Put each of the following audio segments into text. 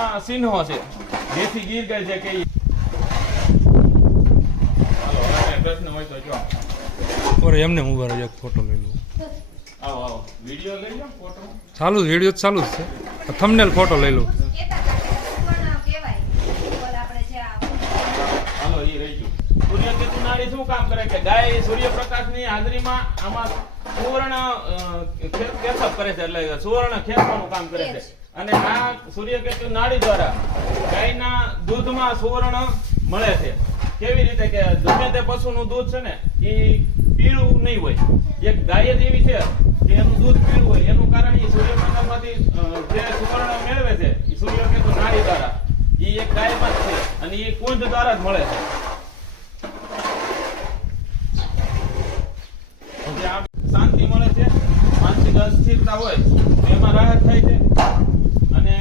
એમાં સિંહો છે, દેશી ગીર ગાય છે કે પ્રશ્ન હોય તો જો એમને હું વાર એક ફોટો લઈ લઉં. આવો આવો વિડિયો લઈ લો ફોટો ચાલુ વિડિયો ચાલુ જ છે. થંબનેલ ફોટો લઈ લઉં. હાલો ઈ રહી ગયું. સૂર્યકેતુ નાડી શું કામ કરે કે ગાય સૂર્યપ્રકાશની હાજરીમાં આમાં સુવર્ણ કેસપ કરે છે, એટલે સુવર્ણ ખેંચવાનું કામ કરે છે. અને આ સૂર્યકેતુ નાડી દ્વારા ગાયના દૂધમાં સુવર્ણ મળે છે. કેવી રીતે કે ગમે તે પશુનું દૂધ છે ને એ પીળું નહીં હોય. એક ગાય જ એવી છે કે એનું દૂધ પીળું હોય, એનું કારણ એ સૂર્યપ્રકાશમાંથી જે સુવર્ણ મેળવે છે એ સૂર્યકેતુ નાડી દ્વારા એ એક ગાયમાં જ છે અને એ કુંજ દ્વારા જ મળે છે. શાંતિ મળે છે, માનસિક અસ્થિરતા હોય એમાં રાહત થાય છે. અને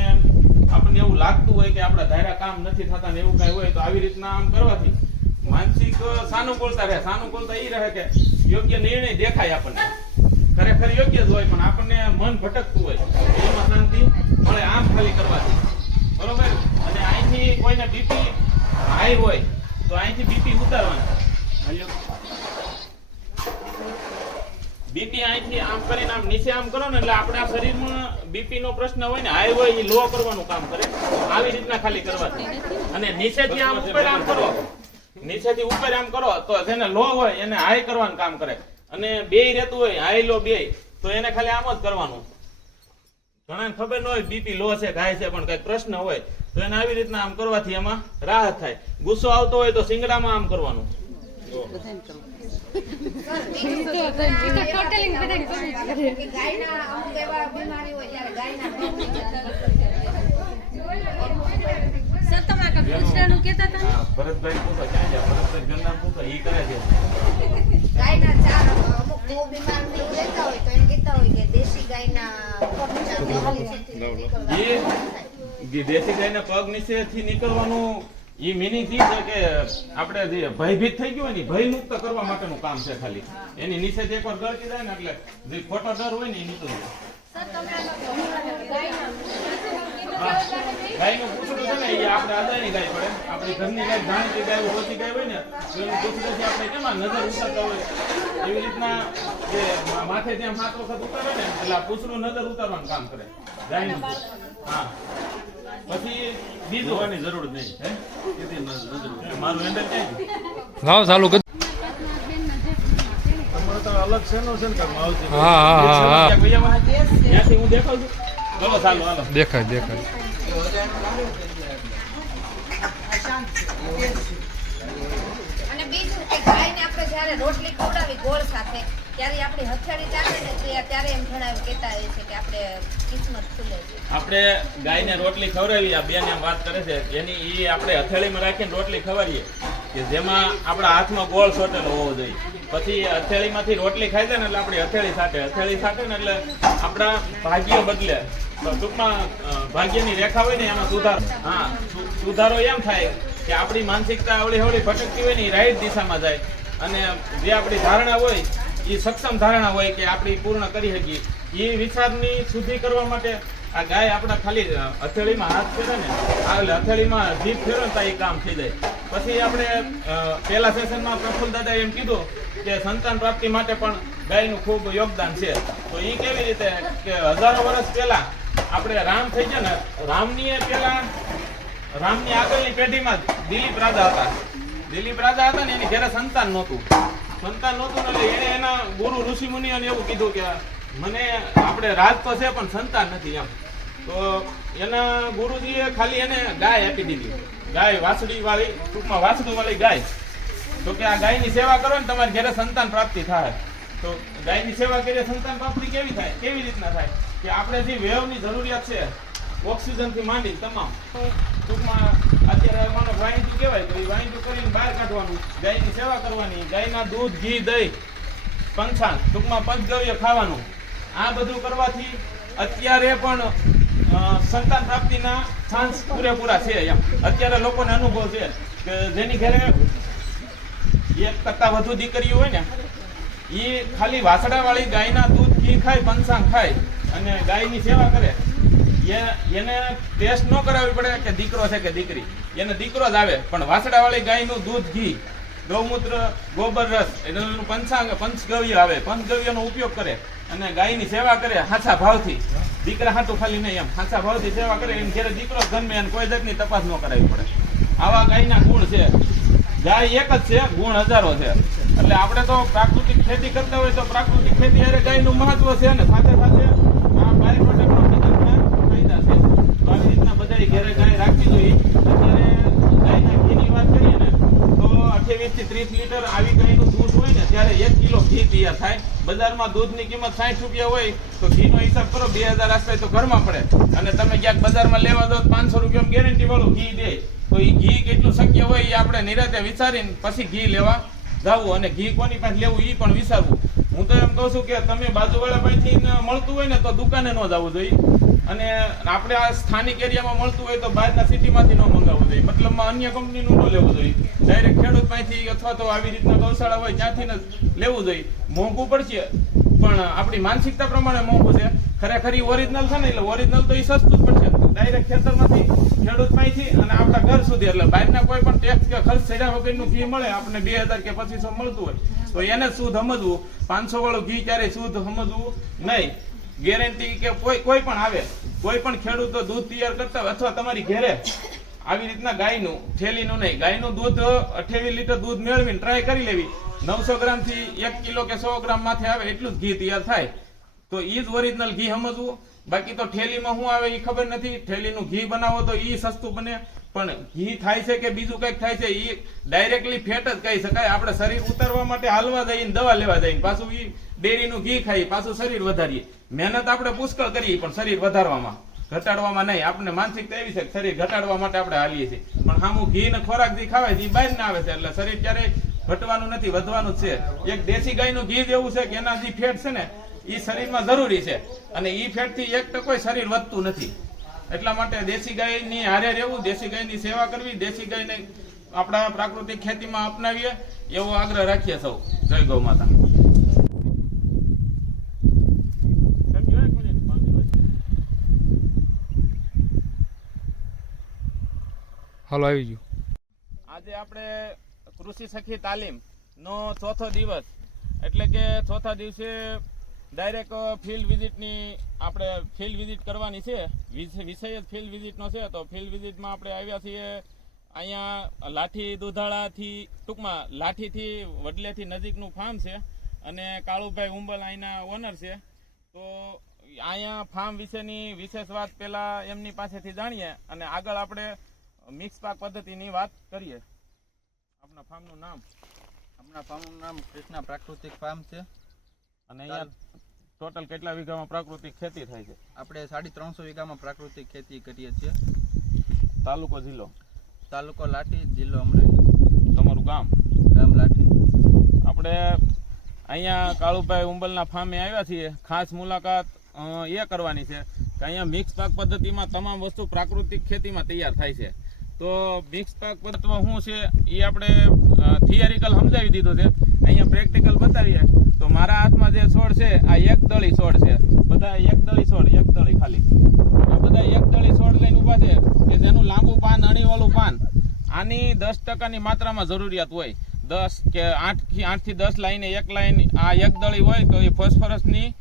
આપણને એવું લાગતું હોય કે આપણા ધાર્યા કામ નથી થતા ને એવું કઈ હોય તો આવી રીતના આમ કરવાથી માનસિક સાનુકૂળતા રહે. સાનુકૂળતા એ રહે કે યોગ્ય નિર્ણય દેખાય આપણને, ખરેખર યોગ્ય જ હોય પણ આપણને મન ભટકતું હોય એમાં શાંતિ મળે આમ ખાલી કરવાથી, બરોબર. અને અહીંથી કોઈને બીપી હાઈ હોય તો અહીંથી બીપી ઉતારવાનું. બીપી અહીંથી આમ કરીને આમ નીચે આમ કરો ને એટલે આપણા શરીરમાં બીપી નો પ્રશ્ન હોય ને હાઈ હોય એ લો કરવાનું કામ કરે. આવી રીતના ખાલી કરવાથી. અને નીચેથી આમ ઉપર આમ કરો, નીચેથી ઉપર આમ કરો તો જેને લો હોય એને હાઈ કરવાનું કામ કરે. અને બેય રહેતું હોય હાઈ લો બેય તો એને ખાલી આમ જ કરવાનું. ઘણાને ખબર ન હોય બીપી લો છે હાઈ છે પણ કઈ પ્રશ્ન હોય તો એને આવી રીતના આમ કરવાથી એમાં રાહત થાય. ગુસ્સો આવતો હોય તો સિંગડામાં આમ કરવાનું. ભરતભાઈ પૂછો ક્યાં જાય? ભરતભાઈ ગંદા પૂછો ઈ કરે છે. ગાયના ચાર અમુક બહુ બીમાર રહેતા હોય તો એમ કહેતા હોય કે દેશી ગાયના દેશી ગાયના પગ નીચેથી નીકળવાનું ઈ મીનિંગ ઈ છે કે આપણે જે ભયભીત થઈ ગયું હોય ને ભય મુક્ત કરવા માટેનું કામ છે. ખાલી એની નીચેથી એકવાર ગળકી જાય ને એટલે જે ખોટો ડર હોય ને એ નીકળી જાય. ગાયનું પૂછડું છે ને એ આપણે આદાયની ગાય પડે. આપણી ઘરની ગાય જાણીતી ગાય ઓછી ગાય હોય ને તો એનું પૂછડુંથી આપણે કેમાં નજર ઉતારતા હોય એવી રીતના જે માથે જેમ 7 વખત ઉતારે ને એટલે આ પૂછડું નજર ઉતારવાનું કામ કરે ગાયનું. હા પછી બીજું હોવાની જરૂર નહીં. મારું હેન્ડલ ક્યાં લાવ ચાલુ કર. અલગ શેનો છે ને હા હા હા ત્યાંથી હું દેખાડું છું. ચલો ચાલો હાલો. દેખાય દેખાય. અને બીજું કે ગાયને આપણે જ્યારે રોટલી ખવડાવી ગોળ સાથે ત્યારે આપણી હથેળી ચાલે ને ત્યારે એમ જણાવ્યું કહેતા હોય છે કે આપણે કિસ્મત ખુલે છે. આપણે ગાયને રોટલી ખવડાવી આ બેન એમ વાત કરે છે એની ઈ આપણે હથેળીમાં રાખીને રોટલી ખવડાવીએ કે જેમાં આપણા હાથમાં ગોળ સોટેલો હોવો જોઈએ. પછી હથેળીમાંથી રોટલી ખાઈ જાય ને એટલે આપણી હથેળી સાથે ને એટલે આપણા ભાગ્યો બદલે. ટૂંકમાં ભાગ્યની રેખા હોય ને એમાં સુધારો. હા સુધારો એમ થાય કે આપણી માનસિકતા હવળી ભટકતી હોય ને એ રાઈટ દિશામાં જાય અને જે આપણી ધારણા હોય એ સક્ષમ ધારણા હોય કે આપણી પૂર્ણ કરી શકીએ એ વિચારની શુદ્ધિ કરવા માટે આ ગાય આપણા ખાલી હથેળીમાં હાથ ફેરે ને એટલે હથેળીમાં જીભ ફેરો ને તો એ કામ થઈ જાય. પછી આપણે પહેલા સેશનમાં પ્રફુલ્લ દાદાએ એમ કીધું કે સંતાન પ્રાપ્તિ માટે પણ ગાયનું ખૂબ યોગદાન છે. તો એ કેવી રીતે કે હજારો વર્ષ પહેલા આપણે રામ થઈ ગયા ને રામની આગળની પેઢીમાં દિલીપ રાજા હતા ને એની ઘરે સંતાન નહોતું ને એટલે એને એના ગુરુ ઋષિ મુનિઓને એવું કીધું કે મને આપણે રાજ તો છે પણ સંતાન નથી એમ. તો એના ગુરુજીએ ખાલી એને ગાય આપી દીધી. ગાય વાછડી વાળી, ટૂંકમાં વાછડું વાળી ગાય. તો કે આ ગાયની સેવા કરો ને તમારી ઘરે સંતાન પ્રાપ્તિ થાય. તો ગાયની સેવા કરીએ સંતાન પ્રાપ્તિ કેવી થાય? કેવી રીતના થાય કે આપણે જે વેવની જરૂરિયાત છે ઓક્સિજન થી માંડી તમામ ટૂંકમાં અત્યારે માનો વાઈન્ડું કહેવાય તો એ વાઈન્ડું કરીને બહાર કાઢવાનું, ગાયની સેવા કરવાની, ગાયના દૂધ, ઘી, દહીં, પંચાંગ ટૂંકમાં પંચગવ્ય ખાવાનું. આ બધું કરવાથી અત્યારે પણ સંતાન પ્રાપ્તિના ચાન્સ પૂરેપૂરા છે. એમ અત્યારે લોકોને અનુભવ છે કે જેની ઘરે 1 કરતા વધુ દીકરીઓ હોય ને એ ખાલી વાસડા વાળી ગાયના દૂધ, ઘી ખાય, પંચાંગ ખાય અને ગાયની સેવા કરે એને ટેસ્ટ ન કરાવવી પડે કે દીકરો છે કે દીકરી, એને દીકરો જ આવે. પણ વાસડાવાળી ગાયનું દૂધ, ઘી, ગૌમૂત્ર, ગોબર રસ એનું પંચગવ્ય આવે, પંચગવ્યનો ઉપયોગ કરે અને ગાયની સેવા કરે હાચા ભાવથી. દીકરા હાટું ખાલી નહીં, એમ હાચા ભાવથી સેવા કરે. એને ઘેરે દીકરો જન્મે અને કોઈ જાતની તપાસ ન કરાવવી પડે. આવા ગાયના ગુણ છે. ગાય એક જ છે, ગુણ હજારો છે. એટલે આપણે તો પ્રાકૃતિક ખેતી કરતા હોય તો પ્રાકૃતિક ખેતી અરે ગાયનું મહત્વ છે ને સાથે સાથે આ ગાય માટે પણ બીજા ઘણા ફાયદા છે. તો આવી રીતના બધા ઘેરે ગાય રાખવી જોઈએ. અત્યારે ગાયના ઘીની વાત કરીએ ને તો 28 થી 30 લીટર આવી ગાયનું દૂધ હોય ને ત્યારે 1 કિલો ઘી તૈયાર થાય. બજારમાં દૂધની કિંમત 60 રૂપિયા હોય તો ઘીનો હિસાબ કરો 2000 આસપાસ તો ઘરમાં પડે. અને તમે ક્યાંક બજારમાં લેવા દો 500 રૂપિયામાં ગેરંટી વાળું ઘી દે. તો એ ઘી કેટલું શક્ય હોય એ આપણે નિરાતે વિચારીને પછી ઘી લેવા જાવું. અને ઘી કોની પાસે લેવું એ પણ વિચારવું. હું તો એમ કહું છું કે તમે બાજુવાળા પાસેથી મળતું હોય ને તો દુકાને ન જવું જોઈએ. અને આપણે આ સ્થાનિક એરિયામાં મળતું હોય તો બહારના સિટીમાંથી ન મંગાવવું જોઈએ. મતલબમાં અન્ય કંપનીનું ન લેવું જોઈએ. ડાયરેક્ટ ખેડૂત પાસેથી અથવા તો આવી રીતના ગૌશાળા હોય ત્યાંથી જ લેવું જોઈએ. મોંઘું પડશે પણ આપણી માનસિકતા પ્રમાણે મોંઘું છે. ખરેખર ઓરિજિનલ છે ને એટલે ઓરિજિનલ તો એ સસ્તું જ પડશે. ડાયરેક્ટ ખેતરમાંથી ખેડૂત પાસેથી અને આપણા ઘર સુધી એટલે બહારના કોઈ પણ ટેક્સ કે ખર્ચ કર્યા વગરનું ઘી મળે આપણે 2000 કે 2500 મળતું હોય તો એને શુદ્ધ સમજવું. 500 વાળું ઘી ક્યારેય શુદ્ધ સમજવું નહીં. ગેરંટી કે કોઈ પણ આવે, કોઈ પણ ખેડૂતો દૂધ તૈયાર કરતા હોય અથવા તમારી ઘેરે આવી રીતના ગાયનું, થેલીનું નહીં, ગાયનું દૂધ 28 લીટર દૂધ મેળવીને ટ્રાય કરી લેવી. 900 ગ્રામથી 1 કિલો કે 100 ગ્રામ માથે આવે એટલું જ ઘી તૈયાર થાય તો એ જ ઓરિજિનલ ઘી સમજવું. બાકી તો ઠેલીમાં શું આવે એ ખબર નથી. ઠેલીનું ઘી બનાવો તો એ સસ્તું બને પણ ઘી થાય છે કે બીજું કંઈક થાય છે એ ડાયરેક્ટલી ફેટ જ કહી શકાય. આપણે શરીર ઉતારવા માટે હાલવા જઈને દવા લેવા જઈને પાછું એ ડેરીનું ઘી ખાઈ પાછું શરીર વધારીએ. મહેનત આપણે પુષ્કળ કરીએ પણ શરીર વધારવામાં, ઘટાડવામાં નહીં. આપણે માનસિકતા એવી છે કે શરીર ઘટાડવા માટે આપણે હાલીએ છીએ પણ સામું ઘી ને ખોરાક જે ખાવાય છે એ બહાર ના આવે છે. એટલે શરીર ક્યારેય ઘટવાનું નથી, વધવાનું જ છે. એક દેશી ગાયનું ઘી જ એવું છે કે એના જે ફેટ છે ને એ શરીરમાં જરૂરી છે અને એ ફેટથી 1% શરીર વધતું નથી. એટલા માટે દેશી ગાયની હારે રહેવું, દેશી ગાયની સેવા કરવી, દેશી ગાયને આપણા પ્રાકૃતિક ખેતીમાં અપનાવીએ એવો આગ્રહ રાખીએ સૌ. જય ગૌ માતા. હાલો આવી ગયું. આજે આપણે કૃષિ સખી તાલીમ નો ચોથો દિવસ એટલે કે ચોથા દિવસે ડાયરેક્ટ ફિલ્ડ વિઝિટની આપણે ફિલ્ડ વિઝિટ કરવાની છે. વિષય જ ફિલ્ડ વિઝિટનો છે. તો ફિલ્ડ વિઝિટમાં આપણે આવ્યા છીએ અહીંયા લાઠી દુધાળાથી, ટૂંકમાં લાઠીથી વડલેથી નજીકનું ફાર્મ છે અને કાળુભાઈ ઉંબલ અહીંના ઓનર છે. તો અહીંયા ફાર્મ વિશેની વિશેષ વાત પહેલાં એમની પાસેથી જાણીએ અને આગળ આપણે મિક્સ પાક પદ્ધતિની વાત કરીએ. આપણા ફાર્મનું નામ? આપણા ફાર્મનું નામ કૃષ્ણા પ્રાકૃતિક ફાર્મ છે. અને અહીંયા ટોટલ કેટલા વીઘામાં પ્રાકૃતિક ખેતી થાય છે? આપણે 350 વીઘામાં પ્રાકૃતિક ખેતી કરીએ છીએ. તાલુકો, જિલ્લો? તાલુકો લાઠી, જિલ્લો અમરેલી. તમારું ગામ? ગામ લાઠી. આપણે અહીંયા કાળુભાઈ ઉંબલના ફાર્મે આવ્યા છીએ. ખાસ મુલાકાત એ કરવાની છે કે અહીંયા મિક્સ પાક પદ્ધતિમાં તમામ વસ્તુ પ્રાકૃતિક ખેતીમાં તૈયાર થાય છે. તો મિક્સ પાક પદ્ધતિ શું છે એ આપણે થિયરિકલ સમજાવી દીધું છે. અહીંયા પ્રેક્ટિકલ બતાવીએ તો મારા હાથમાં જે છોડ છે આ એક દળી છોડ છે. બધા એક દળી છોડ, એક દળી ખાલી. આ બધા એક દળી છોડ લઈને ઊભા છે કે જેનું લાંબુ પાન, અણીવાળું પાન. આની 10% માત્રામાં જરૂરિયાત હોય. 10 કે 8 થી 10 લાઈને એક લાઈન આ એક દળી હોય તો એ ફોસ્ફરસની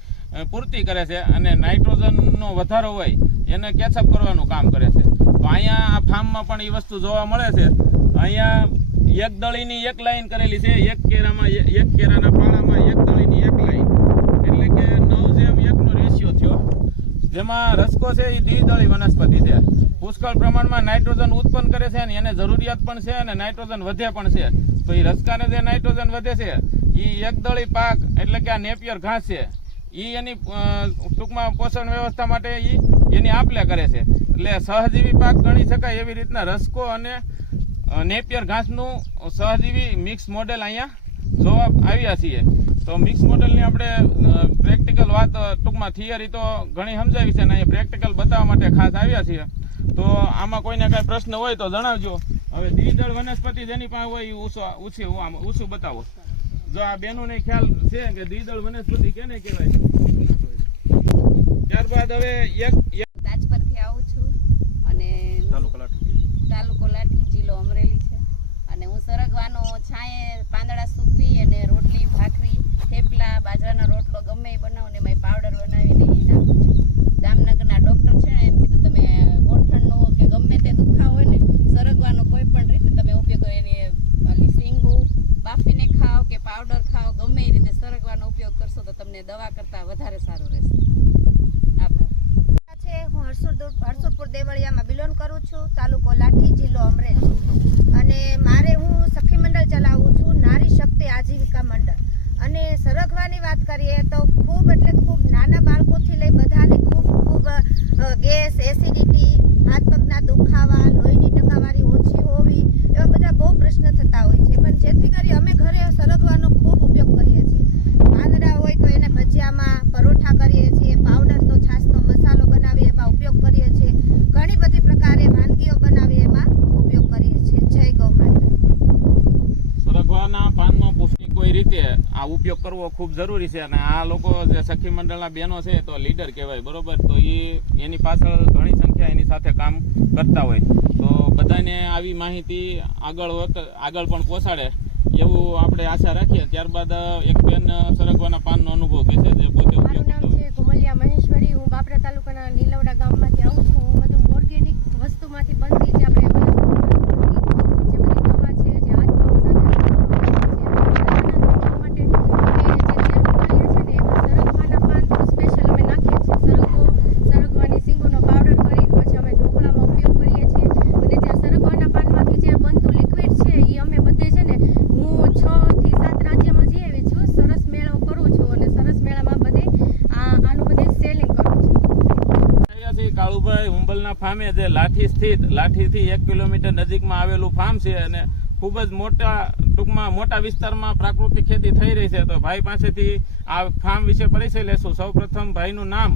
પૂર્તિ કરે છે અને નાઇટ્રોજનનો વધારો હોય એને કેચઅપ કરવાનું કામ કરે છે. તો અહીંયા આ ફાર્મમાં પણ એ વસ્તુ જોવા મળે છે. અહીંયા એક દળીની એક લાઈન કરેલી છે. એક કેરાના પાળામાં એક દળીની એક લાઈન એટલે કે 9:1 રેશિયો થયો. જેમાં રસકો છે એ દ્વિદળી વનસ્પતિ છે. પુષ્કળ પ્રમાણમાં નાઇટ્રોજન ઉત્પન્ન કરે છે અને એને જરૂરિયાત પણ છે અને નાઇટ્રોજન વધે પણ છે. તો એ રસકાને જે નાઇટ્રોજન વધે છે એ એક દળી પાક એટલે કે આ નેપિયર ઘાસ છે એ એની ટૂંકમાં પોષણ વ્યવસ્થા માટે એની આપલે કરે છે. એટલે સહજીવી પાક ગણી શકાય એવી રીતના રસકો અને નેપિયર ઘાસનું સહજીવી મિક્સ મોડેલ અહીંયા જોવા આવ્યા છીએ. તો મિક્સ મોડેલની આપણે પ્રેક્ટિકલ વાત ટૂંકમાં થિયરી તો ઘણી સમજાવી છે અને અહીંયા પ્રેક્ટિકલ બતાવવા માટે ખાસ આવ્યા છીએ. તો આમાં કોઈને કાંઈ પ્રશ્ન હોય તો જણાવજો. હવે દ્વિદળ વનસ્પતિ જેની પાસે હોય એ ઊંચું બતાવો. જો આ બેનોને ખ્યાલ છે કે દ્વિદળ વનસ્પતિ કેને કહેવાય. ત્યારબાદ હવે એક તાજપરથી સરગવાનો છાંયે પાંદડા સૂકવી અને રોટલી ભાખરી થેપલા બાજરાનો રોટલો ગમે એ બનાવું ને એમાં પાવડર બનાવીને એ નાખું છું. જામનગરના ડૉક્ટર છે ને એમ કીધું તમે ગોઠણનો કે ગમે તે દુખાવો હોય ને સરગવાનો કોઈ પણ રીતે તમે ઉપયોગ કરો, એની ઓલી શીંગું બાફીને ખાઓ કે પાવડર ખાઓ, ગમે એ રીતે સરગવાનો ઉપયોગ કરશો તો તમને દવા કરતાં વધારે સારું રહેશે. આભાર. છે હું હરસુરપુર દેવળિયામાં બિલોંગ કરું છું, તાલુકો લાઠી, જિલ્લો અમરેલી. અને હું સખી મંડળ ચલાવું છું, નારી શક્તિ આજીવિકા મંડળ. અને સરગવાની વાત કરીએ તો ખૂબ એટલે ખૂબ નાના બાળકોથી લઈ બધાને ખૂબ ગેસ, એસિડિટી, હાથ પગના દુખાવા, લોહીની ટકાવારી ઓછી હોવી, એવા બધા બહુ પ્રશ્ન થતા હોય છે. પણ જેથી કરી અમે ઘરે સરગવાનો ખૂબ ઉપયોગ કરીએ છીએ. પાંદડા હોય તો એને ભજીયામાં, પરોઠા કરીએ છીએ, પાવડર તો છાશનો મસાલો બનાવીએ એમાં ઉપયોગ કરીએ છીએ, ઘણી બધી પ્રકારે વાનગીઓ બનાવી એમાં ઉપયોગ કરીએ છીએ. જય ગૌ માતા. સરગવાના પાનનો પુષ્ટિ કોઈ રીતે આ ઉપયોગ કરવો ખૂબ જરૂરી છે. અને આ લોકો જે સખી મંડળના બહેનો છે તો લીડર કહેવાય, બરોબર. તો એની પાછળ ઘણી સંખ્યા એની સાથે કામ કરતા હોય, તો બધાને આવી માહિતી આગળ પણ પહોંચાડે એવું આપણે આશા રાખીએ. ત્યારબાદ એક બેન સરગવાના પાનનો અનુભવ કહેશે જે પોતે ઉપયોગ મારું નામ કરતા હોય. છે કુમલિયા મહેશ્વરી. હું બાબરા તાલુકાના નીલવડા ગામમાંથી આવું છું. હું બધું ઓર્ગેનિક વસ્તુમાંથી બનતી જે આપણે જે બધી દવા છે, જે હાથ પગ સાથે માટે અમે જે તેલ ઉકાળીએ છીએ ને એમાં સરગવાના પાન તો સ્પેશિયલ અમે નાખીએ છીએ. સરગવાની શીંગોનો પાવડર કરીને પછી અમે ઢોકળામાં ઉપયોગ કરીએ છીએ. અને જે સરગવાના પાનમાંથી જે બનતું લિક્વિડ છે એ અમે બધે છે ને હું 6 થી 7 રાજ્યમાં જઈ આવી છું. સરસ મેળો કરું છું અને સરસ મેળામાં બધે આનું બધે સેલિંગ કરું છું. કાળુભાઈ હુંબલના ફાર્મે જે લાઠી સ્થિત, લાઠીથી 1 કિલોમીટર નજીકમાં આવેલું ફાર્મ છે અને ખૂબ જ મોટા વિસ્તારમાં પ્રાકૃતિક ખેતી થઈ રહી છે. તો ભાઈ પાસેથી આ ફાર્મ વિશે પરિચય લેશું. સૌપ્રથમ ભાઈનું નામ,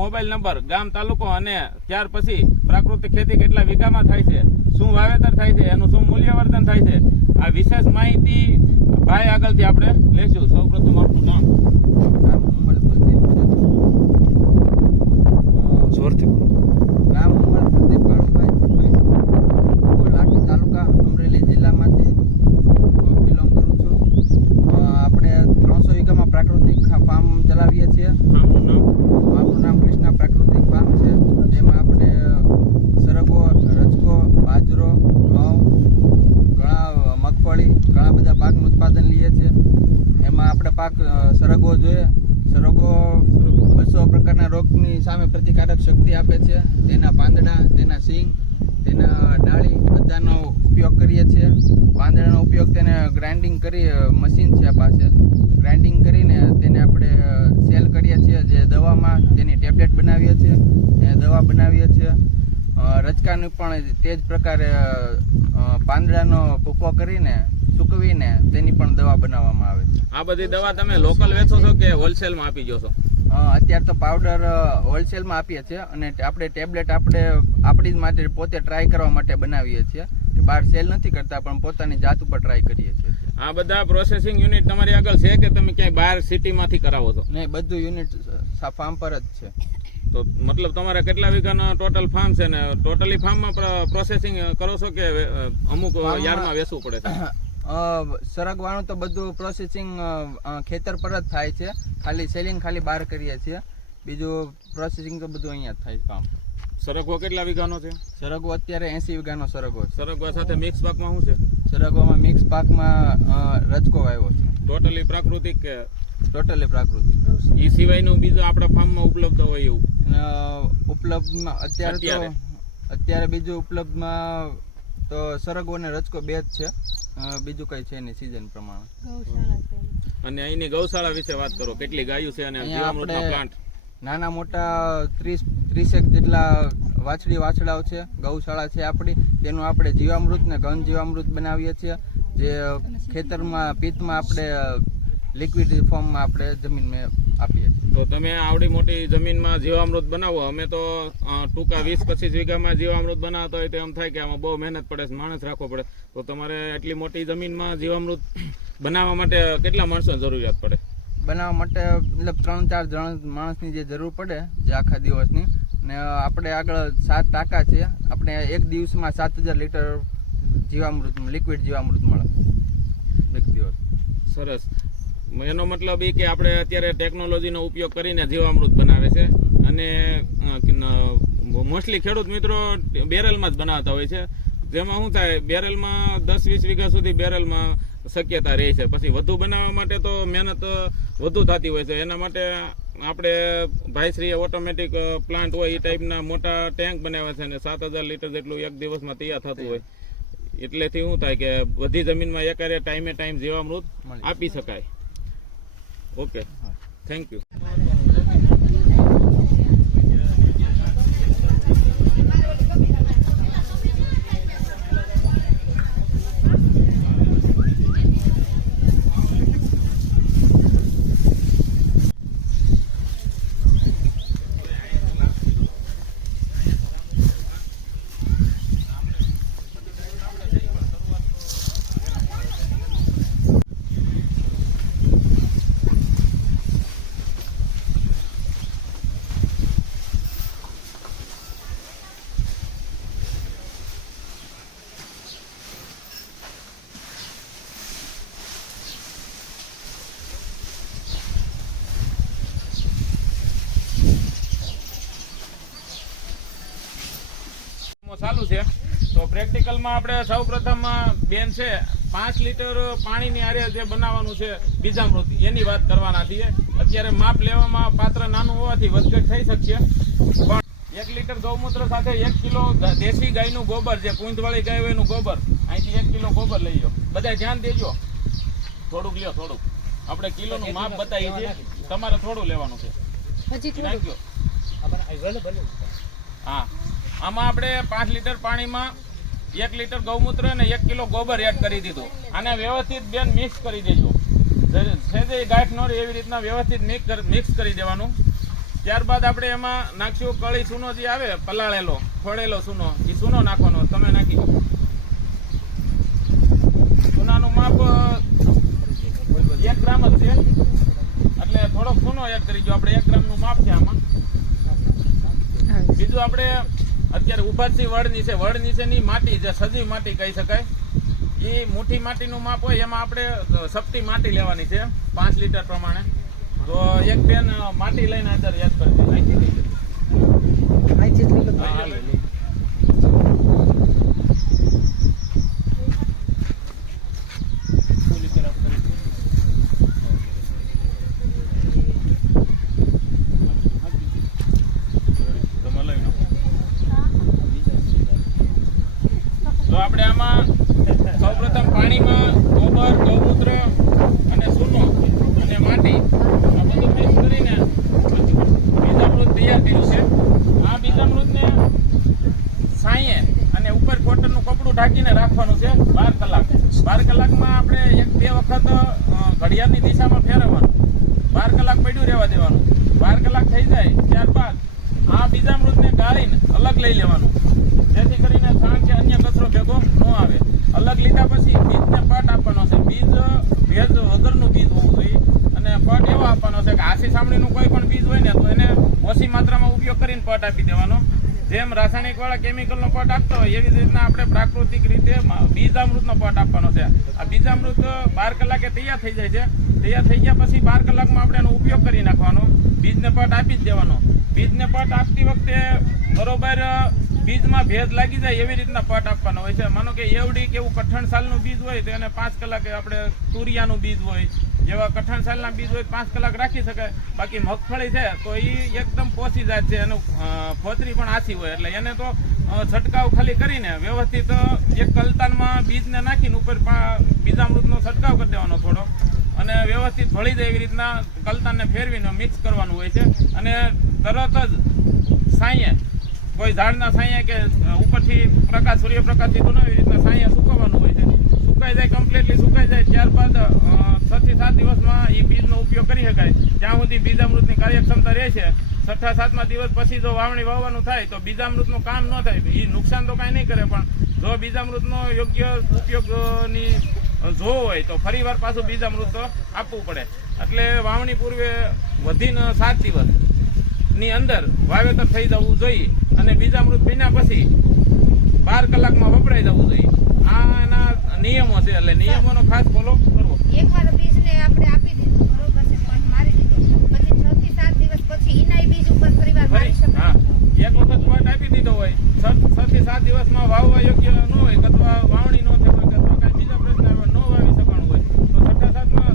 મોબાઈલ નંબર, ગામ, તાલુકો અને ત્યાર પછી પ્રાકૃતિક ખેતી કેટલા વીઘામાં થાય છે, શું વાવેતર થાય છે, એનું શું મૂલ્યવર્ધન થાય છે, આ વિશેષ માહિતી ભાઈ આગળથી આપણે લેશું. સૌપ્રથમ આપણું નામ. જોરથી બોલો. ગામ ઉમર કુલદીપ કાળુભાઈ, લાઠી તાલુકા, અમરેલી જિલ્લામાંથી બિલોંગ કરું છું. આપણે 300 વીઘામાં પ્રાકૃતિક ફાર્મ ચલાવીએ છીએ. નામનું નામ. આપણું નામ કૃષ્ણા પ્રાકૃતિક ફાર્મ છે, જેમાં આપણે સરગવો, રજકો, બાજરો, ઘઉં, મગફળી, ઘણા બધા પાકનું ઉત્પાદન લઈએ છીએ. એમાં આપણે પાક સરગવો જોઈએ. સરગવો 200 પ્રકારના રોગની સામે પ્રતિકારક શક્તિ આપે છે. તેના પાંદડા, તેના શીંગ, તેના ડાળી બધાનો ઉપયોગ કરીએ છીએ. પાંદડાનો ઉપયોગ તેને ગ્રાઇન્ડિંગ કરી, મશીન છે આ પાસે, ગ્રાઇન્ડિંગ કરીને તેને આપણે સેલ કરીએ છીએ. જે દવામાં તેની ટેબ્લેટ બનાવીએ છીએ, એ દવા બનાવીએ છીએ. રચકાનું પણ તે જ પ્રકારે પાંદડાનો ભૂકો કરીને સૂકવીને તેની પણ દવા બનાવવામાં આવે છે. આ બધી દવા તમે લોકલ વેચો છો કે હોલસેલમાં આપી જો છો? અત્યારે તો પાવડર હોલસેલમાં આપીએ છીએ અને આપણે ટેબ્લેટ આપણી જ માટે પોતે ટ્રાય કરવા માટે બનાવીએ છીએ, કે બહાર સેલ નથી કરતા પણ પોતાની જાત ઉપર ટ્રાય કરીએ છીએ. આ બધા પ્રોસેસિંગ યુનિટ તમારી આગળ છે કે તમે ક્યાંય બહાર સિટીમાંથી કરાવો છો? નહીં, બધું યુનિટ ફાર્મ પર જ છે. તો મતલબ તમારે કેટલા વીઘાનો ટોટલ ફાર્મ છે ને ટોટલી ફાર્મમાં પ્રોસેસિંગ કરો છો કે અમુક યાર્ડમાં વેચવું પડે છે? સરગવાનું તો બધું પ્રોસેસિંગ ખેતર પર જ થાય છે. ખાલી સેલિંગ ખાલી બહાર કરીએ છીએ. બીજું પ્રોસેસિંગ તો બધું અહીંયા જ થાય છે કામ. સરગવો કેટલા વીઘાનો છે? સરગવો અત્યારે 80 વીઘાનો સરગવો છે. સરગવા સાથે મિક્સ પાકમાં શું છે? સરગવામાં મિક્સ પાકમાં રજકો વાવ્યો છે. ટોટલી પ્રાકૃતિક કે? ટોટલી પ્રાકૃતિક. એ સિવાયનું બીજું આપણા ફાર્મમાં ઉપલબ્ધ હોય એવું? ઉપલબ્ધમાં અત્યારે બીજું ઉપલબ્ધમાં તો સરગવો અને રજકો બે જ છે. બીજું કઈ છે નહીં સિઝન પ્રમાણે. અને અહીંની ગૌશાળા વિશે વાત કરો. કેટલી ગાયો છે અને જીવામૃતના પ્લાન્ટ? નાના મોટા 30 જેટલા વાછડાઓ છે. ગૌશાળા છે આપણી. તેનું આપણે જીવામૃત ને ઘન જીવામૃત બનાવીએ છીએ, જે ખેતરમાં પિત્તમાં આપણે લિક્વિડ ફોર્મમાં આપણે જમીનમાં આપીએ છીએ. તો તમે આવડી મોટી જમીનમાં જીવામૃત બનાવો. અમે તો ટૂંકા 20-25 વીઘામાં જીવામૃત બનાવતા હોય તો એમ થાય કે આમાં બહુ મહેનત પડે છે, માણસ રાખવો પડે. તો તમારે એટલી મોટી જમીનમાં જીવામૃત બનાવવા માટે કેટલા માણસોની જરૂરિયાત પડે? બનાવવા માટે મતલબ 3-4 જણ માણસની જે જરૂર પડે, જે આખા દિવસની. ને આપણે આગળ 7 ટાંકા છે. આપણે એક દિવસમાં 7000 લીટર જીવામૃત લિક્વિડ જીવામૃત મળે એક દિવસ. સરસ. એનો મતલબ એ કે આપણે અત્યારે ટેકનોલોજીનો ઉપયોગ કરીને જીવામૃત બનાવે છે અને મોસ્ટલી ખેડૂત મિત્રો બેરલમાં જ બનાવતા હોય છે. જેમાં શું થાય, બેરલમાં 10-20 વીઘા સુધી બેરલમાં શક્યતા રહે છે. પછી વધુ બનાવવા માટે તો મહેનત વધુ થતી હોય છે. એના માટે આપણે ભાઈશ્રીએ ઓટોમેટિક પ્લાન્ટ હોય એ ટાઈપના મોટા ટેન્ક બનાવ્યા છે અને 7000 લીટર જેટલું એક દિવસમાં તૈયાર થતું હોય. એટલેથી શું થાય કે બધી જમીનમાં એકારે ટાઈમે ટાઈમ જીવામૃત આપી શકાય. Okay, thank you. ચાલુ છે તો પ્રેક્ટિકલમાં આપણે સૌ પ્રથમ બેન છે 5 લીટર પાણીની આરે જે બનાવવાનું છે બીજામૃત એની વાત કરવાના છીએ. અત્યારે માપ લેવામાં પાત્ર નાનું હોવાથી વધઘટ થઈ શકશે, પણ 1 લીટર ગૌમૂત્ર સાથે 1 કિલો દેશી ગાયનું ગોબર, જે પૂંછવાળી ગાય હોય એનું ગોબર, અહીંથી 1 કિલો ગોબર લઈ લો. બધા ધ્યાન દેજો, થોડુંક લ્યો, થોડુંક. આપણે કિલોનું માપ બતાવીએ છીએ, તમારે થોડું લેવાનું છે. નાખ્યો. હા, આમાં આપણે 5 લીટર પાણીમાં 1 લીટર ગૌમૂત્ર અને 1 કિલો ગોબર એડ કરી દીધું. આને વ્યવસ્થિત બેન મિક્સ કરી દેજો. જે ગાંઠ ન રહે એવી રીતના વ્યવસ્થિત મિક્સ કરી દેવાનું. ત્યારબાદ આપણે એમાં નાખશું કળી સૂનો જે આવે, પલાળેલો ફોડેલો સૂનો, એ સૂનો નાખવાનો. તમે નાખી દો. સૂનાનું માપ 1 ગ્રામ જ છે, એટલે થોડોક સૂનો એડ કરી દો. આપણે 1 ગ્રામનું માપ છે આમાં. બીજું આપણે અત્યારે ઉભારથી વડ નીચેની માટી, જે સજીવ માટી કહી શકાય, એ મુઠ્ઠી માટીનું માપ હોય એમાં આપણે સપટી માટી લેવાની છે 5 લીટર પ્રમાણે. તો એક બેન માટી લઈને અંદર યાદ કરજો. તો આપણે આમાં સૌપ્રથમ પાણીમાં ગોબર, ગૌમૂત્ર અને સૂનો અને માટી આ બધું મિક્સ કરીને બીજામૃત તૈયાર કર્યું છે. આ બીજામૃતને સાંયે અને ઉપર કોટનનું કપડું ઢાંકીને રાખવાનું છે 12 કલાક. 12 કલાકમાં આપણે 1-2 વખત ઘડિયાળની દિશામાં ફેરવવાનું. 12 કલાક પડ્યું રહેવા દેવાનું. 12 કલાક થઈ જાય ત્યારબાદ આ બીજામૃતને ગાળીને અલગ લઈ લેવાનું, જેથી કરીને છાણ કે અન્ય કચરો ભેગો ન આવે. અલગ લીધા પછી બીજને પટ આપવાનો છે. બીજ ભેજ વગરનું બીજ હોવું જોઈએ અને પટ એવો આપવાનો છે કે આછી સામણીનું કોઈ પણ બીજ હોય ને તો એને ઓછી માત્રામાં ઉપયોગ કરીને પટ આપી દેવાનો. જેમ રાસાયણિક વાળા કેમિકલનો પટ આપતો હોય એવી રીતના આપણે પ્રાકૃતિક રીતે બીજામૃતનો પટ આપવાનો છે. આ બીજામૃત 12 કલાકે તૈયાર થઈ જાય છે. તૈયાર થઈ ગયા પછી 12 કલાકમાં આપણે એનો ઉપયોગ કરી નાખવાનો. બીજને પટ આપી જ દેવાનો. બીજને પટ આપતી વખતે બરોબર બીજમાં ભેજ લાગી જાય એવી રીતના પટ આપવાનો હોય છે. માનો કે એવડી કે એવું કઠણ સાલનું બીજ હોય તો એને 5 કલાકે, આપણે તુરિયાનું બીજ હોય જેવા કઠણ સાલના બીજ હોય 5 કલાક રાખી શકાય. બાકી મગફળી છે તો એ એકદમ પોચી જાત છે, એનું ફોતરી પણ આછી હોય, એટલે એને તો છંટકાવ ખાલી કરીને વ્યવસ્થિત એક કલતાનમાં બીજને નાખીને ઉપર બીજામૃતનો છંટકાવ કરી દેવાનો થોડો, અને વ્યવસ્થિત ભળી જાય એવી રીતના કલતાનને ફેરવીને મિક્સ કરવાનું હોય છે. અને તરત જ સાંયે, કોઈ ઝાડના સાંયે કે ઉપરથી પ્રકાશ, સૂર્યપ્રકાશથી તો એવી રીતના સાંયે સુકવવાનું હોય છે. સુકાઈ જાય, કમ્પ્લીટલી સુકાઈ જાય ત્યારબાદ 6 થી 7 દિવસમાં એ બીજનો ઉપયોગ કરી શકાય. જ્યાં સુધી બીજામૃતની કાર્યક્ષમતા રહે છે. 6થા 7મા દિવસ પછી જો વાવણી વાવવાનું થાય તો બીજામૃતનું કામ ન થાય. એ નુકસાન તો કાંઈ નહીં કરે, પણ જો બીજામૃતનો યોગ્ય ઉપયોગની જોવો હોય તો ફરી વાર પાછું બીજામૃત આપવું પડે. એટલે વાવણી પૂર્વે વધીને 7 દિવસની અંદર વાવેતર થઈ જવું જોઈએ અને બીજામૃત પીના પછી 12 કલાકમાં વપરાઈ જવું જોઈએ. આ નિયમો છે એટલે નિયમોનો ખાસ ફોલો કરવો. એકવાર બીજને આપણે આપી દીધું, બરોબર છે, પટ મારી દીધો, પછી 6 થી 7 દિવસ પછી એના બીજ ઉપર ફરીવાર મારી શકાય. હા, એક વખત પટ આપી દીધો હોય 6 થી 7 દિવસમાં વાવવા યોગ્ય ન હોય અથવા વાવણી ન થઈ હોય અથવા કાંઈ બીજા પ્રશ્ન ન વાવી શકવાનું હોય તો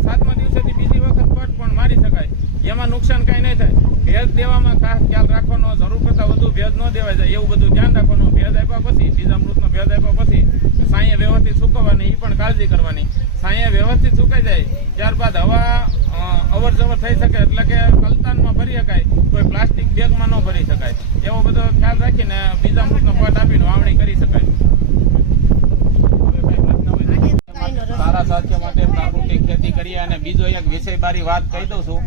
7મા દિવસેથી બીજી વખત પટ પણ મારી શકાય. એમાં નુકસાન કાંઈ નહીં થાય. ભેજ દેવામાં ખાસ ખ્યાલ રાખવાનો, જરૂર કરતાં વધુ ભેજ ન દેવાય જાય એવું બધું ધ્યાન રાખવાનું. ભેજ આપ્યા પછી બીજામૃતનો ભેજ આપ્યા પછી સાંયે વ્યવસ્થિત સુકવવાની, એ પણ કાળજી કરવાની. સાંયે વ્યવસ્થિત સુકાઈ જાય ત્યારબાદ હવા અવર જવર થઈ શકે એટલે કે કલતાનમાં ભરી શકાય, કોઈ પ્લાસ્ટિક બેગમાં ન ભરી શકાય. એવો બધો ખ્યાલ રાખીને બીજામૃતનો પટ આપીને વાવણી કરી શકાય. સારા સ્વાસ્થ્ય માટે પ્રાકૃતિક ખેતી કરીએ. અને બીજો એક વિષય બારી વાત કહી દઉં છું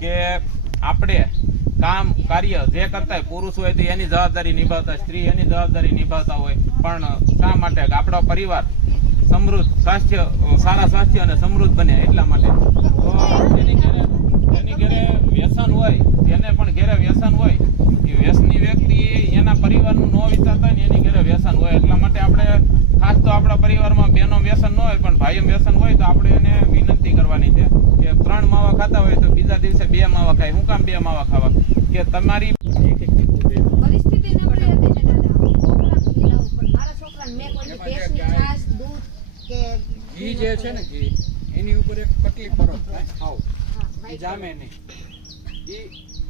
કે આપણે કામ કાર્ય જે કરતા હોય, પુરુષ હોય તો એની જવાબદારી નિભાવતા, સ્ત્રી એની જવાબદારી નિભાવતા હોય, પણ શા માટે આપણો પરિવાર સમૃદ્ધ સારા સ્વાસ્થ્ય અને સમૃદ્ધ બને એટલા માટે. તો જેની ઘરે વ્યસન હોય, એને પણ ઘરે વ્યસન હોય, એ વ્યસની વ્યક્તિ એના પરિવારનું ન વિચારતા હોય ને એની ઘરે વ્યસન હોય. એટલા માટે આપણે ખાસ તો આપણા પરિવારમાં બેનો વ્યસન ન હોય પણ ભાઈઓ વ્યસન હોય તો આપણે એને વિનંતી કરવાની છે કે 3 માવા ખાતા હોય તો બીજા દિવસે 2 માવા ખાય. હું કામ 2 માવા ખાવા? કે તમારી પરિસ્થિતિ નબળી હતી ને દાદા, કોકના ખીલા ઉપર મારા છોકરાને મેં કોઈ દી ભેંસની છાશ, દૂધ કે ઘી જે છે ને ઘી એની ઉપર એક પતલી બરફ ખાઓ, એ જામે નહીં.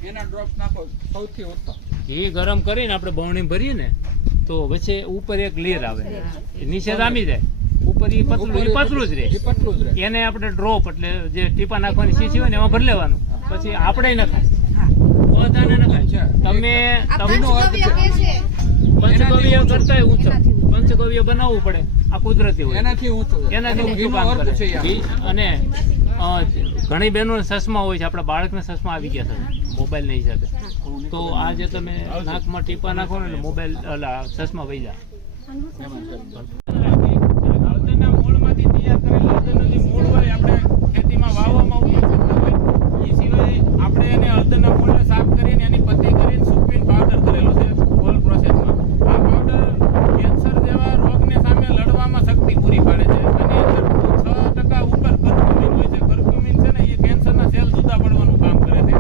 એના ડ્રોપ્સ નાખો સૌથી ઉત્તમ. ઘી ગરમ કરીને આપણે બવણી ભરીએ ને તો વચ્ચે ઉપર એક લેર આવે, નીચે જામી જાય, ઉપર એ પતલું જ રહે. એ પતલું જ રહે. એને આપણે ડ્રોપ એટલે જે ટીપા નાખવાની શીશી હોય ને એમાં ભરી લેવાનું. પછી આપણે નખાય, બધાને નખાય. તમે આ પંચગવ્ય કે છે પંચગવ્ય કરતા ઊંચો પંચગવ્ય બનાવવું પડે. આ કુદરતી હોય, એનાથી ઊંચું એનાથી ઊંચું કામ કરે. ઘી અને ઘણી બહેનો ચશ્મા હોય છે, આપણા બાળકને ચશ્મા આવી ગયા છે મોબાઈલના હિસાબે. તો આ જે તમે નાકમાં ટીપા નાખો ને એટલે મોબાઈલ ચશ્મા વહી જાય. હળદરના મૂળમાંથી તૈયાર કરેલ હળદરનું જે મૂળ હોય આપણે ખેતીમાં વાવવામાં ઉપયોગ કરતા હોય, એ સિવાય આપણે એને હળદરના મૂળને સાફ કરીને એની પત્તી કરીને સૂકવીને પાવડર કરેલો છે હોલ પ્રોસેસમાં. આ પાવડર કેન્સર જેવા રોગને સામે લડવામાં શક્તિ પૂરી પાડે છે. અને અંદર 6% ઉપર કર્ક્યુમિન હોય છે. કર્ક્યુમિન છે ને એ કેન્સરના સેલ જુદા પાડવાનું કામ કરે છે.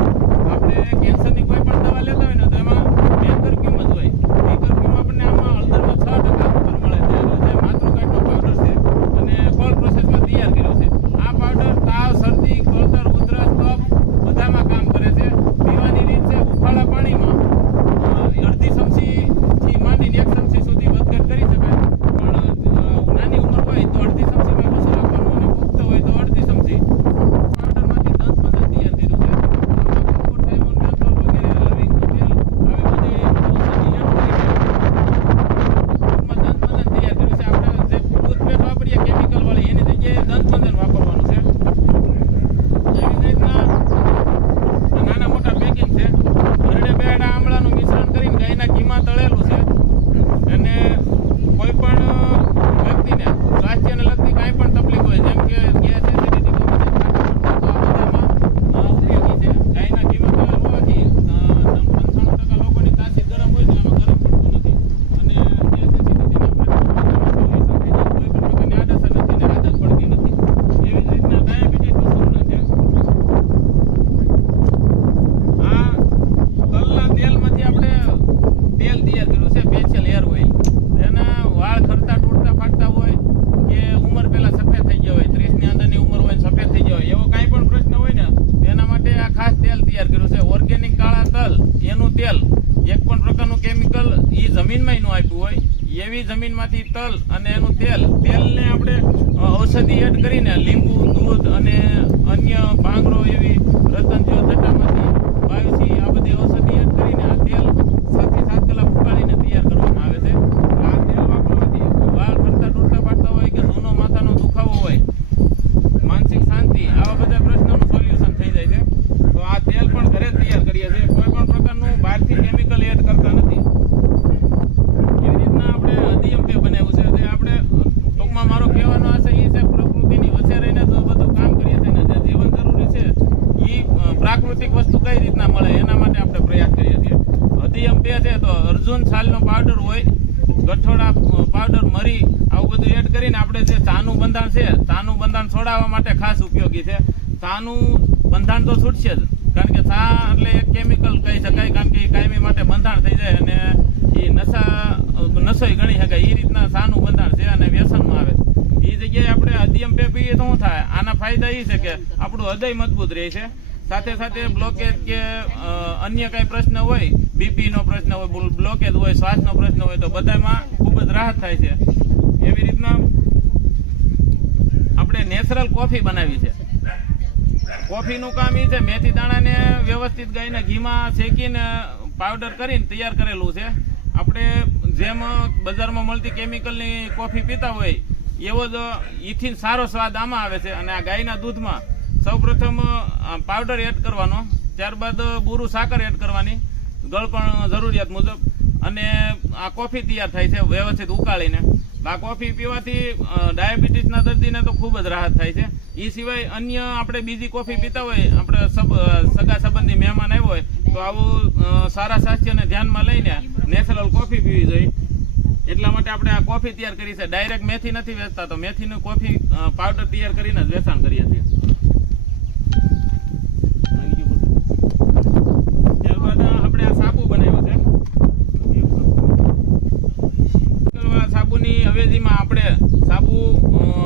આપણે કેન્સરની કોઈ પણ દવા લેતા હોય ને તો એમાં મેન કર્ક્યુમ જ હોય. એ કર્ક્યુમ આપણને આમાં હળદરમાં 6% ઉપર મળે છે. એટલે જે માતૃકાટનો પાવડર છે અને કોલ્ડ પ્રોસેસમાં તૈયાર કર્યો છે. આ પાવડર તાવ, શરદી, કોતર, ઉધરસ, કફ બધામાં કામ કરે છે. પીવાની રીત છે ઉફાળા પાણીમાં અડધી ચમચીથી માંડીને 1 ચમચી સુધી વધઘટ કરી શકાય. પણ નાની ઉંમર હોય તો અડધી ચમચીમાં ઓછું રાખવાનું અને પુખ્ત હોય તો અડધી ચમચી. પાવડરમાંથી દંતમંજન તૈયાર કર્યું છે. થાઇમોન, મેન્થોલ વગેરે લવિંગનું તેલ આવી બધી ઔષધિ એડ કરીને દંતમંજન તૈયાર કર્યું છે. આપણે જે ટૂથપેસ્ટ વાપરીએ કેમિકલ વાળી એની જગ્યાએ દંતમંજન વાપરવાનું છે. એવી રીતના નાના મોટા પેકિંગ છે. હરડે બેરડા આમળાનું મિશ્રણ કરીને ગાયના ઘીમાં તળેલું છે. અને કોઈ પણ વ્યક્તિને સ્વાસ્થ્યને લગતી કાંઈ પણ તકલીફ હોય જેમ કે ગેસ, એસિડિટી, તો આ બધામાં ઉપયોગી છે. ગાયના ઘીમાં તળેલું હોવાથી 95% લોકોની તાસીર ગરમ હોય તો એમાં ગરમ પડતું નથી. અને ગેસ, એસિડિટીના પ્રશ્નો કોઈ પણ પ્રકારની આડઅસર નથી ને આદત પડતી નથી. એવી જ રીતના ડાયાબિટીસ શૂન્ય છે. આ તલના તેલમાંથી આપણે તેલ તૈયાર કર્યું છે, સ્પેશિયલ હેર ઓઇલ. એના વાળ ખરતા તૂટતા ફાટતા હોય કે ઉંમર પહેલા સફેદ થઈ ગયા હોય, 30ની અંદરની ઉંમર હોય સફેદ થઈ ગયા હોય, એવો કાંઈ પણ પ્રશ્ન હોય ને એના માટે આ ખાસ તેલ તૈયાર કર્યું છે. ઓર્ગેનિક કાળા તલ એનું તેલ, એક પણ પ્રકારનું કેમિકલ એ જમીનમાં એનું આપ્યું હોય એવી જમીનમાંથી તલ અને એનું તેલને આપણે ઔષધિ એડ કરીને લીંબુ, દૂધ અને અન્ય ભાંગરો એવી રતનજો જટામાંથી બાયુસી આ બધી ઔષધિ એડ કરીને આ તેલ 6 થી 7 કલાક ઉકાળીને તૈયાર કરવામાં આવે છે. આ તેલ વાપરવાથી વાળ ખરતા તૂટતા ફાટતા હોય કે જૂનો માથાનો દુખાવો હોય, માનસિક શાંતિ, આવા બધા પ્રશ્નોનું સોલ્યુશન થઈ જાય છે. તો આ તેલ પણ ઘરે જ તૈયાર કરીએ છીએ. કોઈ પણ પ્રકારનું બહારથી કેમિકલ એડ કરતા નથી. એવી રીતના આપણે અધિયમ પે બનાવ્યું છે. જે આપણે ટૂંકમાં મારો કહેવાનો આશય એ છે પ્રકૃતિની વચ્ચે રહીને તો બધું કામ કરીએ છીએ ને જે જીવન જરૂરી છે એ પ્રાકૃતિક વસ્તુ કઈ રીતના મળે એના માટે આપણે પ્રયાસ કરીએ છીએ. અધિયમ પે છે તો અર્જુન છાલનો પાવડર હોય ગઠોડા પાવડર, મરી આવું બધું એડ કરીને આપણે જે ચાનું બંધાણ છે, ચાનું બંધાણ છોડાવવા માટે ખાસ ઉપયોગી છે. ચાનું બંધાણ તો છૂટશે જ, કારણ કે ચા એટલે એક કેમિકલ કહી શકાય, કારણ કે એ કાયમી માટે બંધાણ થઈ જાય અને એ નશોય ગણી શકાય. એ રીતના ચાનું બંધાણ છે અને વ્યસનમાં આવે. એ જગ્યાએ આપણે અધિયમ પે પીએ તો શું થાય? આના ફાયદા એ છે કે આપણું હૃદય મજબૂત રહે છે, સાથે સાથે બ્લોકેજ કે અન્ય કઈ પ્રશ્ન હોય, બીપી નો પ્રશ્ન હોય, બ્લોકેજ હોય, શ્વાસનો પ્રશ્ન હોય, તો બધામાં ખૂબ જ રાહત થાય છે. એવી રીતના આપણે નેચરલ કોફી બનાવી છે. કોફીનું કામ એ છે, મેથી દાણાને વ્યવસ્થિત ગાયના ઘીમાં શેકીને પાવડર કરીને તૈયાર કરેલું છે. આપણે જેમ બજારમાં મળતી કેમિકલની કોફી પીતા હોય એવો જ ઈથી સારો સ્વાદ આમાં આવે છે. અને આ ગાયના દૂધમાં સૌપ્રથમ પાવડર એડ કરવાનો, ત્યારબાદ બુરું સાકર એડ કરવાની, ગળપણ જરૂરિયાત મુજબ, અને આ કોફી તૈયાર થાય છે વ્યવસ્થિત ઉકાળીને. આ કોફી પીવાથી ડાયાબિટીસના દર્દીને તો ખૂબ જ રાહત થાય છે. એ સિવાય અન્ય આપણે બીજી કોફી પીતા હોય, આપણે સગા સંબંધી મહેમાન આવ્યો હોય તો આવું સારા સ્વાસ્થ્યને ધ્યાનમાં લઈને નેચરલ કોફી પીવી જોઈએ. એટલા માટે આપણે આ કોફી તૈયાર કરી છે. ડાયરેક્ટ મેથી નથી વેચતા, તો મેથીનું કોફી પાવડર તૈયાર કરીને જ વેચાણ કરીએ છીએ. ત્યારબાદ આપણે આ સાબુ બનાવ્યો છે. સાબુની અવેજીમાં આપણે સાબુ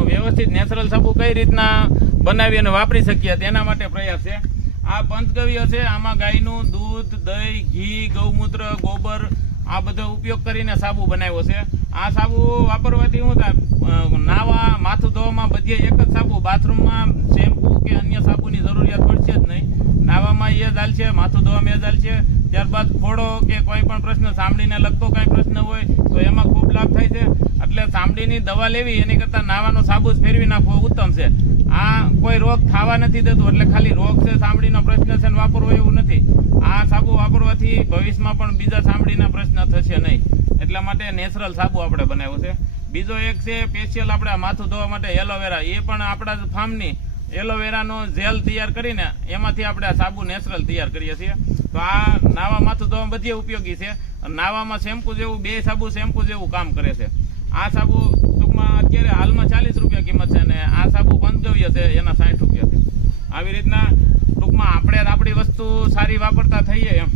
વ્યવસ્થિત નેચરલ સાબુ કઈ રીતના બનાવી અને વાપરી શકીએ તેના માટે પ્રયાસ છે. આ પંચગવ્ય છે, આમાં ગાયનું દૂધ, દહીં, ઘી, ગૌમૂત્ર, ગોબર આ બધો ઉપયોગ કરીને સાબુ બનાવ્યો છે. આ સાબુ વાપરવાથી શું થાય? નાવા, માથું ધોવામાં બધે એક જ સાબુ, બાથરૂમમાં શેમ્પુ કે અન્ય સાબુની જરૂરિયાત પડશે જ નહીં. નાવામાં એ જ હાલશે, માથું ધોવામાં એ જ હાલશે. ત્યારબાદ ફોડો કે કોઈ પણ પ્રશ્ન, ચામડીને લગતો કાંઈ પ્રશ્ન હોય તો એમાં ખૂબ લાભ થાય છે. એટલે ચામડીની દવા લેવી એની કરતાં નાવાનો સાબુ જ ફેરવી નાખવો ઉત્તમ છે. આ કોઈ રોગ થવા નથી દેતું, એટલે ખાલી રોગ છે, ચામડીનો પ્રશ્ન છે ને વાપરવો એવું નથી. આ સાબુ વાપરવાથી ભવિષ્યમાં પણ બીજા ચામડીના પ્રશ્ન થશે નહીં. એટલા માટે નેચરલ સાબુ આપણે બનાવ્યો છે. બીજો એક છે સ્પેશિયલ આપણે માથું ધોવા માટે એલોવેરા. એ પણ આપણા ફાર્મની એલોવેરાનો જેલ તૈયાર કરીને એમાંથી આપણે આ સાબુ નેચરલ તૈયાર કરીએ છીએ. તો આ નાવા, માથું ધોવામાં બધે ઉપયોગી છે. નાવામાં શેમ્પુ જેવું, બે સાબુ શેમ્પુ જેવું કામ કરે છે. આ સાબુ ટૂંકમાં અત્યારે હાલમાં 40 રૂપિયા કિંમત છે અને આ સાબુ પંચગવ્ય છે એના 60 રૂપિયા છે. આવી રીતના ટૂંકમાં આપણે આપણી વસ્તુ સારી વાપરતા થઈએ એમ.